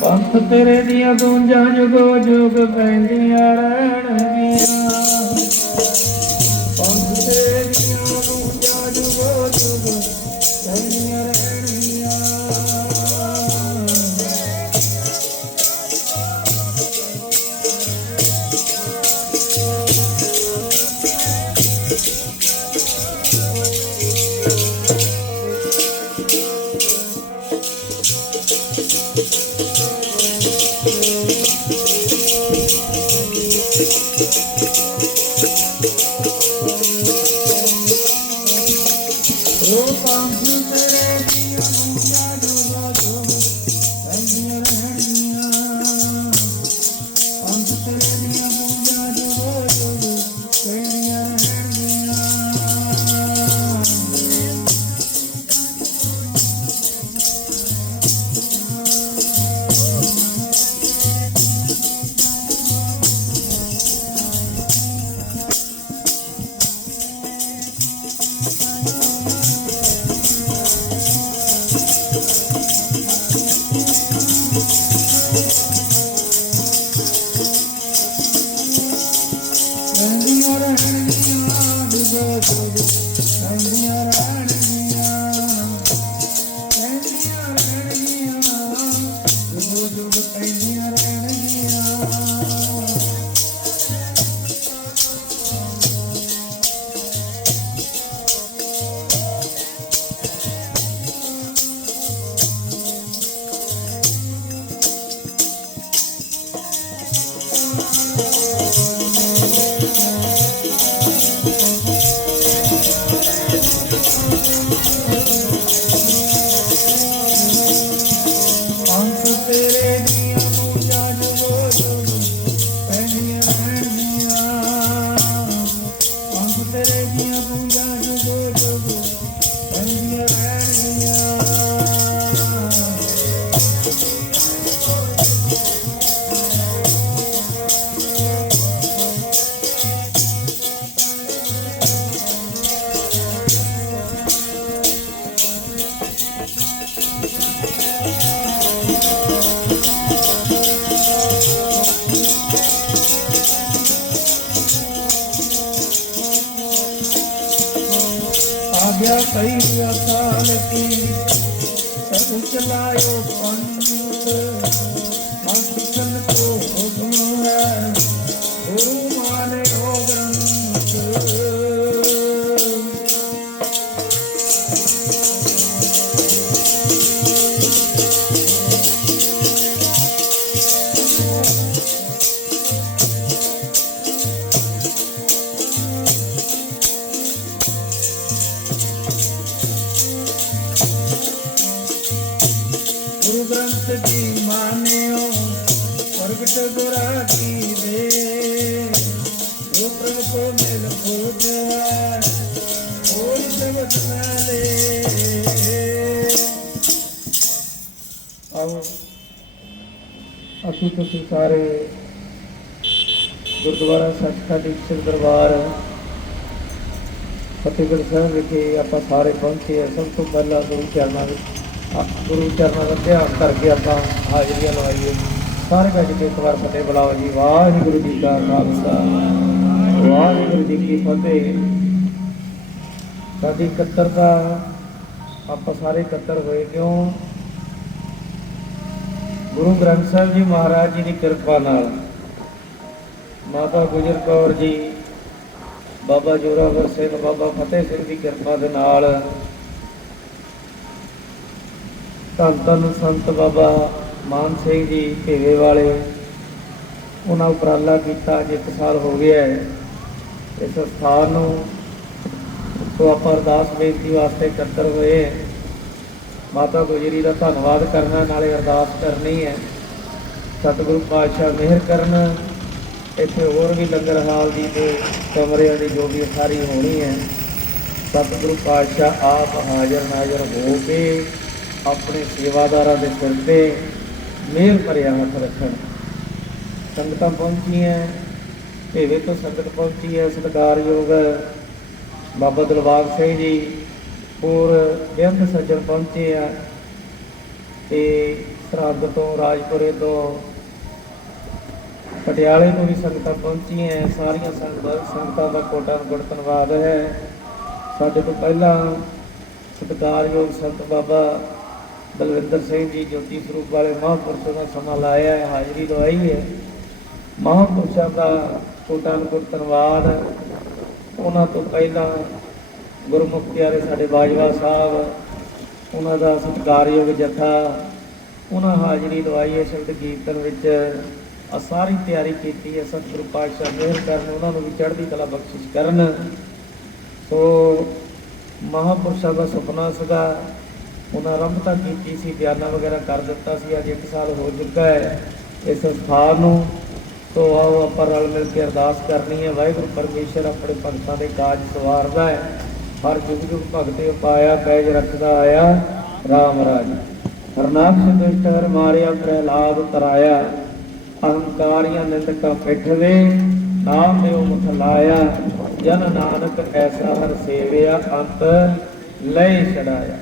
ਪੰਥ ਤੇਰੇ ਦੀਆਂ ਗੂੰਜਾਂ ਜੁਗੋ ਜੁਗ ਪੈਂਦੀਆਂ ਰਹਿਣਗੀਆਂ। ਜੁਗੋ ਜੁਗ うん。ਸਭ ਚਲਾਇਓ ਅਸੀਂ ਤੁਸੀਂ ਸਾਰੇ ਗੁਰਦੁਆਰਾ ਸੱਚਖੰਡ ਈਸ਼ਰ ਦਰਬਾਰ, ਫਤਿਹਗੜ੍ਹ ਸਾਹਿਬ ਵਿਖੇ ਆਪਾਂ ਸਾਰੇ ਪਹੁੰਚੇ ਆ। ਸਭ ਤੋਂ ਪਹਿਲਾਂ ਗੁਰੂ ਚਰਨਾਂ ਵਿੱਚ ਗੁਰੂ ਚਰਨਾਂ ਦਾ ਧਿਆਨ ਕਰਕੇ ਆਪਾਂ ਹਾਜ਼ਰੀਆਂ ਲਵਾਈਏ। ਸਾਰੇ ਗੱਜ ਕੇ ਇੱਕ ਵਾਰ ਫਤਿਹ ਬੁਲਾਓ ਜੀ। ਵਾਹਿਗੁਰੂ ਜੀ ਕਾ ਖਾਲਸਾ। ਵਾਹਿਗੁਰੂ ਜੀ ਕੀ ਫਤਿਹ। ਸਾਡੀ ਇਕੱਤਰਤਾ ਆਪਾਂ ਸਾਰੇ ਇਕੱਤਰ ਹੋਏ ਕਿਉਂ? ਗੁਰੂ ਗ੍ਰੰਥ ਸਾਹਿਬ ਜੀ ਮਹਾਰਾਜ ਜੀ ਦੀ ਕਿਰਪਾ ਨਾਲ। ਮਾਤਾ ਗੁਜਰ ਕੌਰ ਜੀ, ਬਾਬਾ ਜੋਰਾਵਰ ਸਿੰਘ, ਬਾਬਾ ਫਤਿਹ ਸਿੰਘ ਦੀ ਕਿਰਪਾ ਦੇ ਨਾਲ। ਧੰਨ ਧੰਨ ਸੰਤ ਬਾਬਾ ਮਾਨ ਸਿੰਘ ਜੀ ਭੇਵੇ ਵਾਲੇ, ਉਹਨਾਂ ਉਪਰਾਲਾ ਕੀਤਾ ਅੱਜ ਇੱਕ ਸਾਲ ਹੋ ਗਿਆ ਹੈ। ਇਸ ਸਥਾਨ ਨੂੰ ਸੋ ਆਪਾਂ ਅਰਦਾਸ ਬੇਨਤੀ ਵਾਸਤੇ ਇਕੱਤਰ ਹੋਏ ਮਾਤਾ ਗੁਜਰੀ ਦਾ ਧੰਨਵਾਦ ਕਰਨਾ, ਨਾਲੇ ਅਰਦਾਸ ਕਰਨੀ ਹੈ। ਸਤਿਗੁਰੂ ਪਾਤਸ਼ਾਹ ਮਿਹਰ ਕਰਨ, ਇੱਥੇ ਹੋਰ ਵੀ ਲੰਗਰ ਹਾਲ ਦੀ ਤੇ ਕਮਰਿਆਂ ਦੀ ਜੋ ਵੀ ਸਾਰੀ ਹੋਣੀ ਹੈ, ਸਤਿਗੁਰੂ ਪਾਤਸ਼ਾਹ ਆਪ ਹਾਜ਼ਰ ਨਾਜ਼ਰ ਹੋ ਕੇ ਆਪਣੇ ਸੇਵਾਦਾਰਾਂ ਦੇ ਸਿਰ ਤੇ ਮਿਹਰ ਭਰਿਆ ਹੱਥ ਰੱਖਣ। ਸੰਗਤਾਂ ਪਹੁੰਚੀਆਂ ਭੇਵੇ ਤੋਂ ਸੰਗਤ ਪਹੁੰਚੀ ਹੈ ਸਤਿਕਾਰਯੋਗ ਬਾਬਾ ਦਿਲਬਾਗ ਸਿੰਘ ਜੀ, ਹੋਰ ਬੇਅੰਤ ਸੱਜਣ ਪਹੁੰਚੇ ਆ ਤੇ ਸਰਹੱਦ ਤੋਂ ਰਾਜਪੁਰੇ ਤੋਂ ਪਟਿਆਲੇ ਤੋਂ ਵੀ ਸੰਗਤਾਂ ਪਹੁੰਚੀਆਂ ਸਾਰੀਆਂ ਸੰਗਤਾਂ ਸੰਗਤਾਂ ਦਾ ਕੋਟਾ ਕੋਟ ਧੰਨਵਾਦ ਹੈ। ਸਾਡੇ ਤੋਂ ਪਹਿਲਾਂ ਸਤਿਕਾਰਯੋਗ ਸੰਤ ਬਾਬਾ ਬਲਵਿੰਦਰ ਸਿੰਘ ਜੀ ਜੋਤੀ ਸਰੂਪ ਵਾਲੇ ਮਹਾਂਪੁਰਸ਼ਾਂ ਦਾ ਸਮਾਂ ਲਾਇਆ ਹੈ, ਹਾਜ਼ਰੀ ਲਵਾਈ ਹੈ। ਮਹਾਂਪੁਰਸ਼ਾਂ ਦਾ ਕੋਟਾ ਕੋਟ ਧੰਨਵਾਦ ਉਹਨਾਂ ਤੋਂ ਪਹਿਲਾਂ ਗੁਰਮੁਖ ਪਿਆਰੇ ਸਾਡੇ ਬਾਜਵਾ ਸਾਹਿਬ, ਉਹਨਾਂ ਦਾ ਸਤਿਕਾਰਯੋਗ ਜਥਾ, ਉਹਨਾਂ ਹਾਜ਼ਰੀ ਲਵਾਈ ਹੈ ਸ਼ਬਦ ਕੀਰਤਨ ਵਿੱਚ। ਆ ਸਾਰੀ ਤਿਆਰੀ ਕੀਤੀ ਹੈ, ਸਤਿਗੁਰੂ ਪਾਤਸ਼ਾਹ ਮਿਹਰ ਕਰਨ, ਉਹਨਾਂ ਨੂੰ ਵੀ ਚੜ੍ਹਦੀ ਕਲਾ ਬਖਸ਼ਿਸ਼ ਕਰਨ। ਸੋ ਮਹਾਂਪੁਰਸ਼ਾਂ ਦਾ ਸੁਪਨਾ ਸੀਗਾ ਉਹਨਾਂ ਆਰੰਭਤਾ ਕੀਤੀ ਸੀ, ਬਿਆਨਾ ਵਗੈਰਾ ਕਰ ਦਿੱਤਾ ਸੀ, ਅੱਜ ਇੱਕ ਸਾਲ ਹੋ ਚੁੱਕਾ ਹੈ। ਇਸ ਸਥਾਨ ਨੂੰ ਸੋ ਆਓ, ਆਪਾਂ ਰਲ ਮਿਲ ਕੇ ਅਰਦਾਸ ਕਰਨੀ ਹੈ। ਵਾਹਿਗੁਰੂ ਪਰਮੇਸ਼ਰ ਆਪਣੇ ਭਗਤਾਂ ਦੇ ਕਾਜ ਸਵਾਰਦਾ ਹੈ। ਹਰ ਜੁਗ ਜੁਗ ਭਗਤੇ ਪਾਇਆ ਪੈਜ ਰੱਖਦਾ ਆਇਆ RAM ਰਾਜ। ਹਰਨਾਮ ਸਿੰਦੁਸ਼ਟ ਹਰ ਮਾਰਿਆ, ਪ੍ਰਹਿਲਾਦ ਤਰਾਇਆ। ਅਹੰਕਾਰੀਆਂ ਨਿੰਦਕਾਂ ਪਿਠਵੇ, ਨਾਮ ਦੇਉ ਮੁਖ ਲਾਇਆ। ਜਨ ਨਾਨਕ ਐਸਾ ਹਰ ਸੇਵਿਆ, ਅੰਤ ਲੈ ਛੜਾਇਆ